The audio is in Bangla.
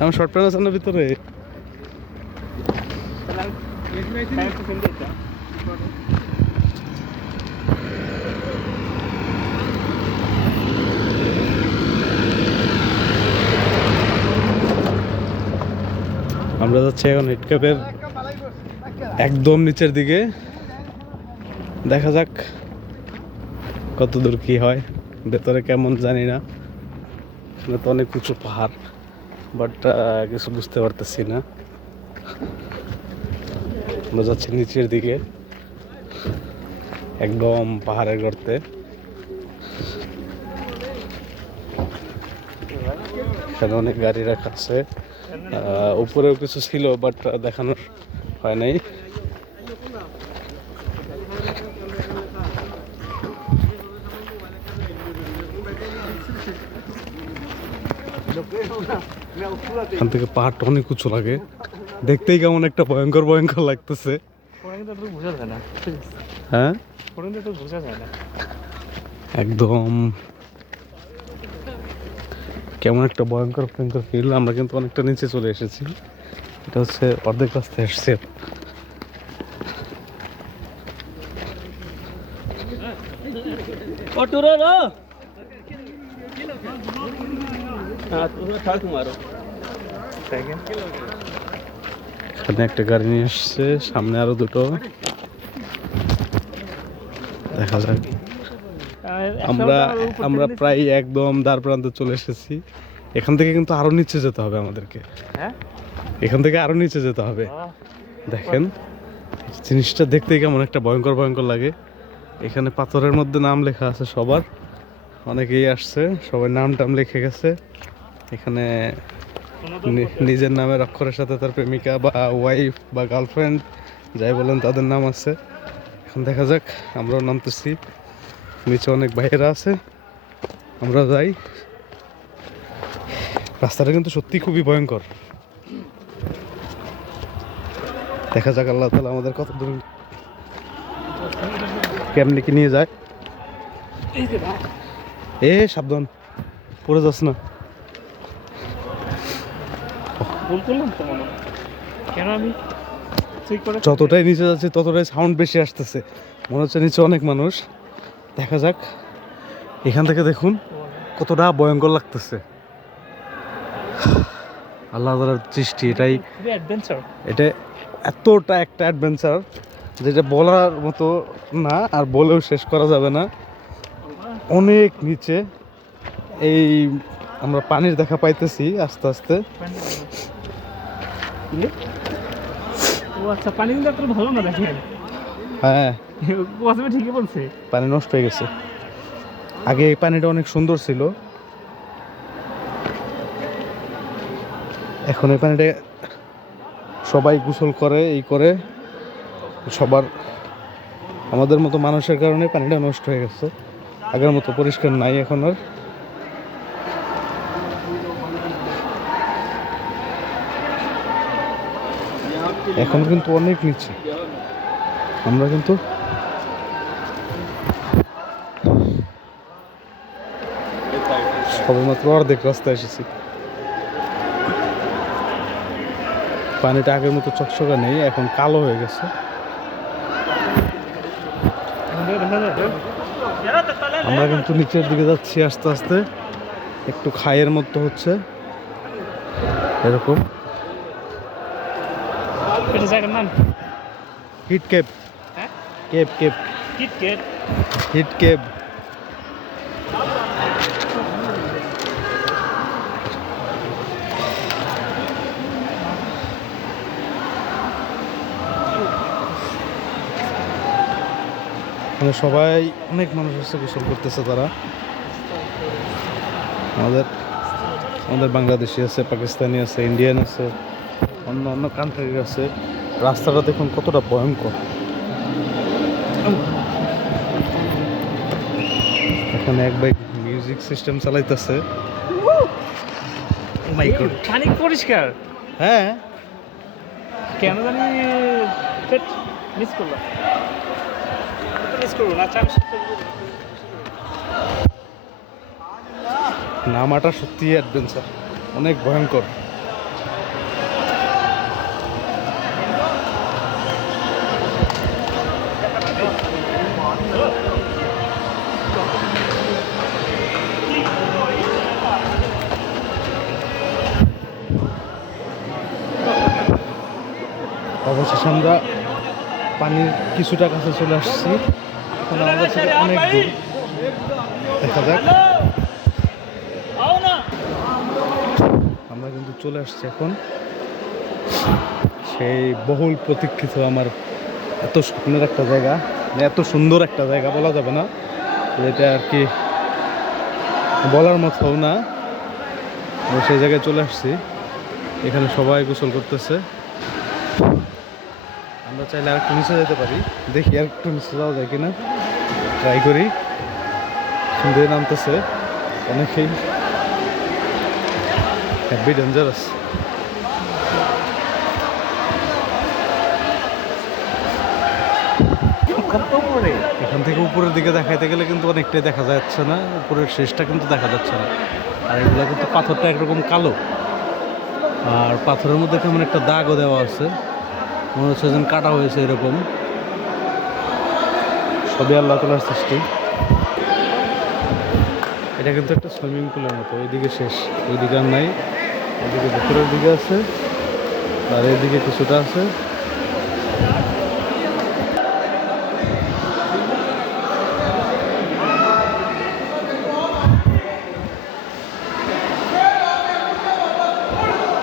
আমার শর্ট প্যান্ট আছে না ভিতরে। আমরা যাচ্ছি এখন হিট ক্যাপের একদম নিচের দিকে। দেখা যাক কত দূর কি হয়, ভেতরে কেমন জানি না। এখানে তো অনেক উঁচু পাহাড়, বাট কিছু বুঝতে পারতেছি না। আমরা যাচ্ছি নিচের দিকে একদম পাহাড়ের গর্তে। এখানে অনেক গাড়ি রাখা আছে, উপরেও কিছু ছিল বাট দেখানোর হয় নাই। এখান থেকে পাহাড়টা অনেক উঁচু লাগে, দেখতেই কেমন একটা ভয়ঙ্কর ভয়ঙ্কর লাগতেছে। হ্যাঁ একদম কেমন একটা ভয়ঙ্কর ভয়ঙ্কর ফিল। আমরা কিন্তু অনেকটা নিচে চলে এসেছি, এটা হচ্ছে অর্ধেক রাস্তায় এসছে। এখানে একটা গাড়ি নিয়ে এসছে, সামনে আরো দুটো। দেখা যাক। আমরা প্রায় একদম দ্বার প্রান্তে চলে এসেছি। এখান থেকে কিন্তু আরো নিচে যেতে হবে আমাদেরকে। এখান থেকে আরো নিচে যেতে হবে। দেখেন জিনিসটা দেখতে কেমন একটা ভয়ঙ্কর ভয়ঙ্কর লাগে। এখানে পাথরের মধ্যে নাম লেখা আছে সবার, অনেকেই আসছে, সবার নাম টাম লিখে গেছে। এখানে নিজের নামের অক্ষরের সাথে তার প্রেমিকা বা ওয়াইফ বা গার্লফ্রেন্ড যাই বলেন তাদের নাম আছে। এখন দেখা যাক, আমরাও নামতেছি। নিচে অনেক ভাইয়েরা আছে, আমরা যাই। রাস্তাটা কিন্তু সত্যি খুবই ভয়ঙ্কর। দেখা যাক আল্লাহ তাআলা আমাদের কত দূর কেমনি কি নিয়ে যায়। এ সাবধান, পড়ে যাস না। যতটাই নিচে যাচ্ছে ততটাই সাউন্ড বেশি আসতেছে, মনে হচ্ছে নিচে অনেক মানুষ। দেখা যাক, এখান থেকে দেখুন কতটা ভয়ঙ্কর লাগতেছে। আল্লাহ তাআলার সৃষ্টি, এটাই এটা এতটা একটা অ্যাডভেঞ্চার যেটা বলার মতো না, আর বলেও শেষ করা যাবে না। অনেক নিচে, এই আমরা পানির দেখা পাইতেছি আস্তে আস্তে। হ্যাঁ ঠিকই বলছে, পানি নষ্ট হয়ে গেছে। আগে এই পানিটা অনেক সুন্দর ছিল, এখন এই পানিটা সবাই গোসল করে, এই করে সবার, আমাদের মতো মানুষের কারণে পানিটা নষ্ট হয়ে গেছে। আগের মতো পরিষ্কার নাই এখন আর। এখন কিন্তু অনেক নিচে, আমরা কিন্তু সবেমাত্র অর্ধেক রাস্তায় এসেছি। পানিটা আগের মতো চকচকা নেই, এখন কালো হয়ে গেছে। আমরা কিন্তু নিচের দিকে যাচ্ছি আস্তে আস্তে, একটু খাইয়ের মতো হচ্ছে এরকম। হিট কেপ, কেপ কেপ, হিট কেপ। সবাই, অনেক মানুষ এসে গোসল করতেছে। তারা আমাদের বাংলাদেশি আছে, পাকিস্তানি আছে, ইন্ডিয়ান আছে, অন্য অন্য কান্ট্রির আছে। রাস্তাটা দেখুন কতটা ভয়ঙ্কর। এখানে এক ভাই মিউজিক সিস্টেম চালাইতেছে। পানি পরিষ্কার, হ্যাঁ কেন জানি মিস করলাম। নামাটা সত্যি অ্যাডভেঞ্চার, অনেক ভয়ঙ্কর। অবশেষে আমরা পানির কিছুটা কাছে চলে আসছি। এখন আমাদের থেকে অনেক দূর, দেখা যাক। আমরা কিন্তু চলে আসছি এখন সেই বহুল প্রতীক্ষিত আমার এত স্বপ্নের একটা জায়গা, মানে এত সুন্দর একটা জায়গা বলা যাবে না, যেটা আর কি বলার মতোও না। আমরা সেই জায়গায় চলে আসছি, এখানে সবাই গোসল করতেছে। আমরা চাইলে আর একটু নিচে যেতে পারি, দেখি আর একটু নিচে যাওয়া যায় কিনা, ট্রাই করি। সুন্দর নামতেছে অনেকেই, হ্যাভি ডেঞ্জারাস। এখান থেকে উপরের দিকে দেখাইতে গেলে কিন্তু অনেকটাই দেখা যাচ্ছে না, উপরের শেষটা কিন্তু দেখা যাচ্ছে না। আর এগুলো কিন্তু পাথরটা একরকম কালো, আর পাথরের মধ্যে কেমন একটা দাগও দেওয়া আছে, মনে হচ্ছে যেন কাটা হয়েছে এরকম। সবই আল্লাহ তাআলার সৃষ্টি। এটা কিন্তু একটা সুইমিং পুলের মতো, ওইদিকে শেষ, ওইদিকে আর নাই, ওইদিকে ভেতরের দিকে আছে, আর এইদিকে কিছুটা আছে।